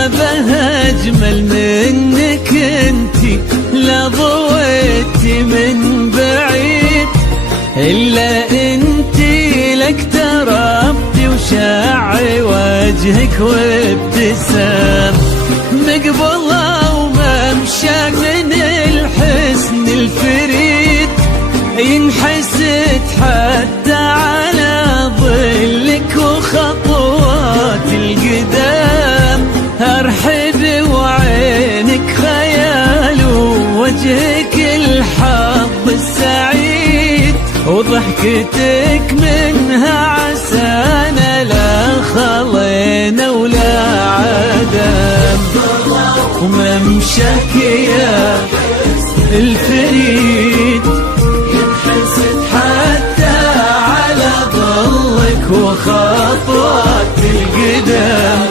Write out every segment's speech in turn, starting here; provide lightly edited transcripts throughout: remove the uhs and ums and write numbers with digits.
ما به أجمل منك انتي، لا ضويتي من بعيد إلا انتي لك تربتي وشاعي وجهك وابتسام. مقبلة وممشى من الحسن الفريد، ينحسد حتى على ظلك وخطوات القدام. أرحب وعينك خيال ووجهك الحظ السعيد، وضحكتك منها عسانا لا خلينا ولا عدم. وممشاك يا الفريد ينحسد حتى على ظلك وخطوات القدام.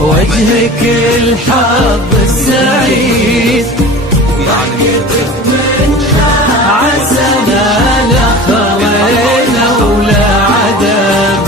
وجهك الحظ السعيد، عسانا لا خلينا ولا عدم.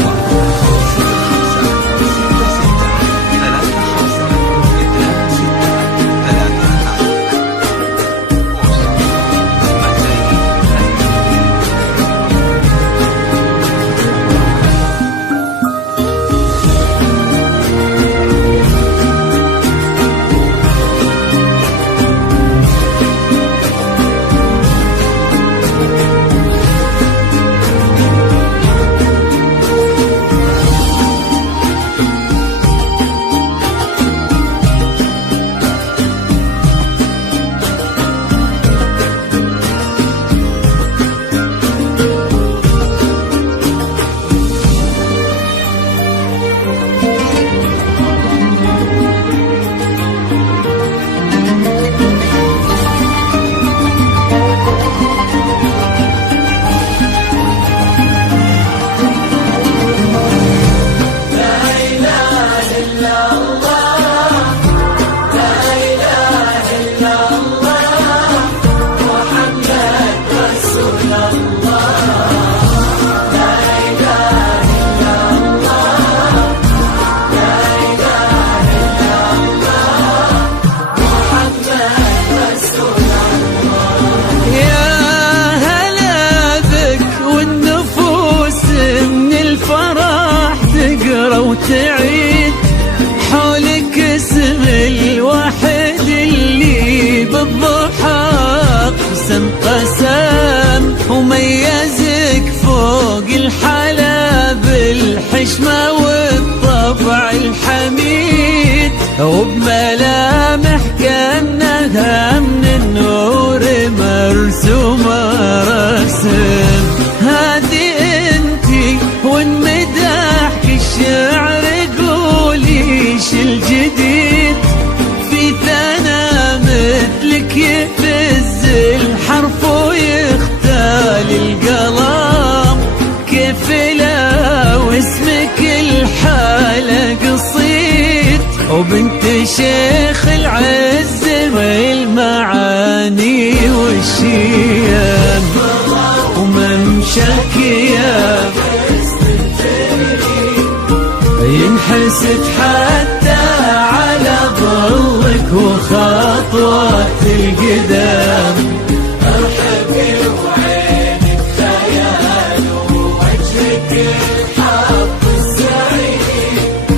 وتعيد حولك اسم الواحد اللي بالضحى اقسم قسم، وميزك فوق الحلا بالحشمة والطبع الحميد، وبملامح كأنها من النور مرسومة رسم. هادي انتي وانمدحك الشعر قوليش الجديد، في ثنا مثلك يفز الحرف ويختال القلم. كيف لا واسمك الحالة قصيد، وبنت شيخ العز والمعاني والشيم. وممشاك يا ينحسد حتى على ظلك وخطوات القدام. أرحب وعينك خيال ووجهك الحظ السعيد،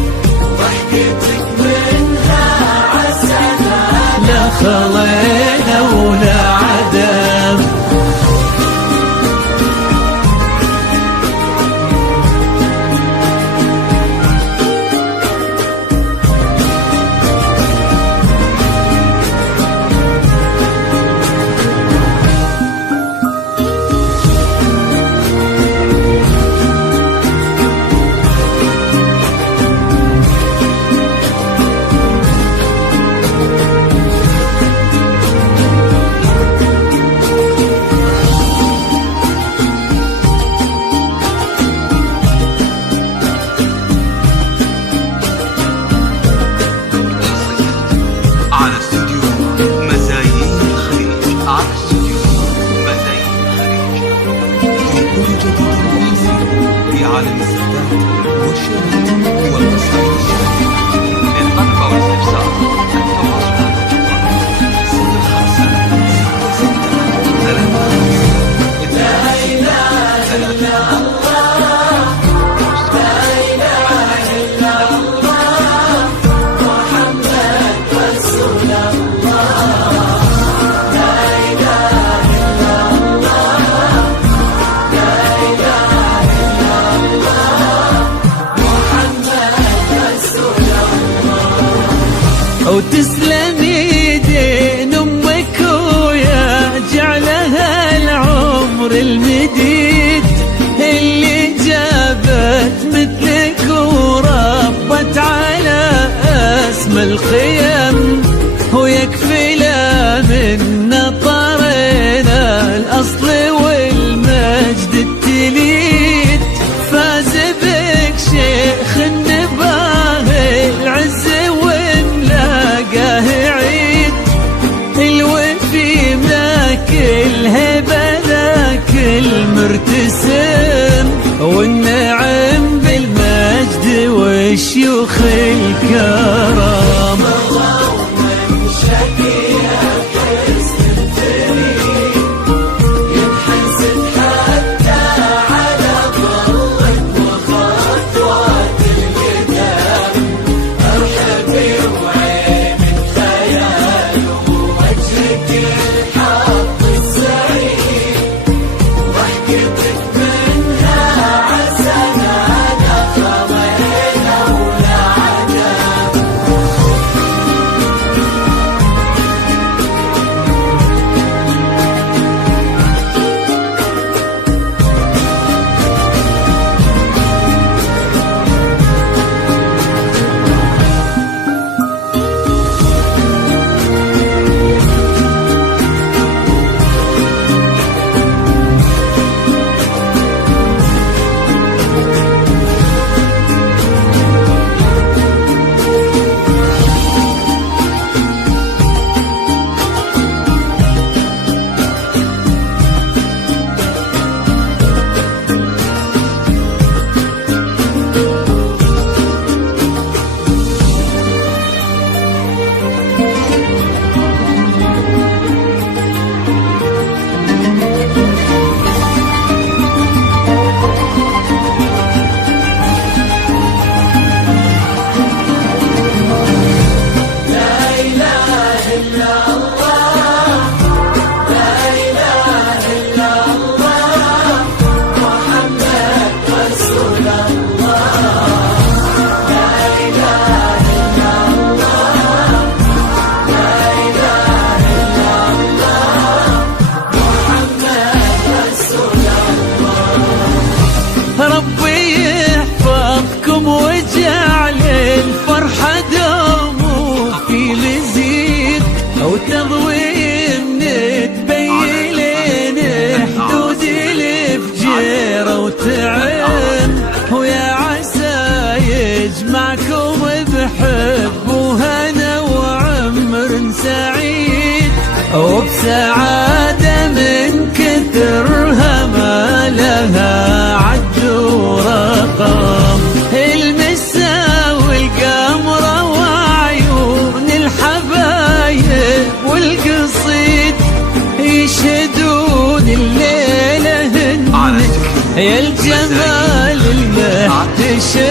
وضحكتك منها عسانا لا خلينا ولا عدم. في عالم الستات والقصائد الشعرية. للطلب أو الاستفسار التواصل لا إله إلا الله، لا إله إلا الله، محمد رسول الله. لا إله إلا الله، لا إله إلا الله، محمد رسول الله. أو تسلم يدين أمك ويا جعلها العمر المديد، اللي جابت مثلك وربت على اسم الخيم، ويكفي لا من نطرنا الأصل والمجد التليد. فاز بك شيخ النباه العز ونلاقاه عيد، الوفي ذاك الهبة ذاك المرتسم، والنعم بالمجد والشيوخ الكرام. ومن شقيها تستمتري ينحسد حتى على ظلك وخطوات القدام. ارحبي وعين الخيال ووجهك الحق السعيد، ضحكتك منها عسى خضينا ولا عذاب. ربي يحفظكم وجعل الفرحة دوم في مزيد، أو تضويم نتبين حدود الفجيرة وتعم، ويا عسى يجمعكم بحب وهنا وعمر سعيد، وبسعادة من كثرها ما لها عد ورقم. المسا والقمرة وعيون الحبايب والقصيد يشهدون الليلة هنك يا الجمال المحتشم.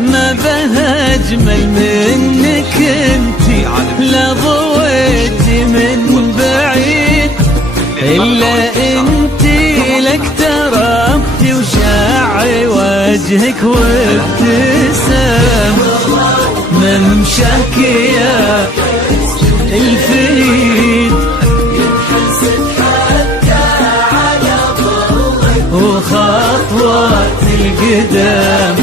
ما بها أجمل منك انتي، لا ضويتي من بعيد، إلا انتي لك تربتي وشاع وجهك وابتسام. ممشاك يا الفريد ينحسد حتى على ظلك وخطوات القدام.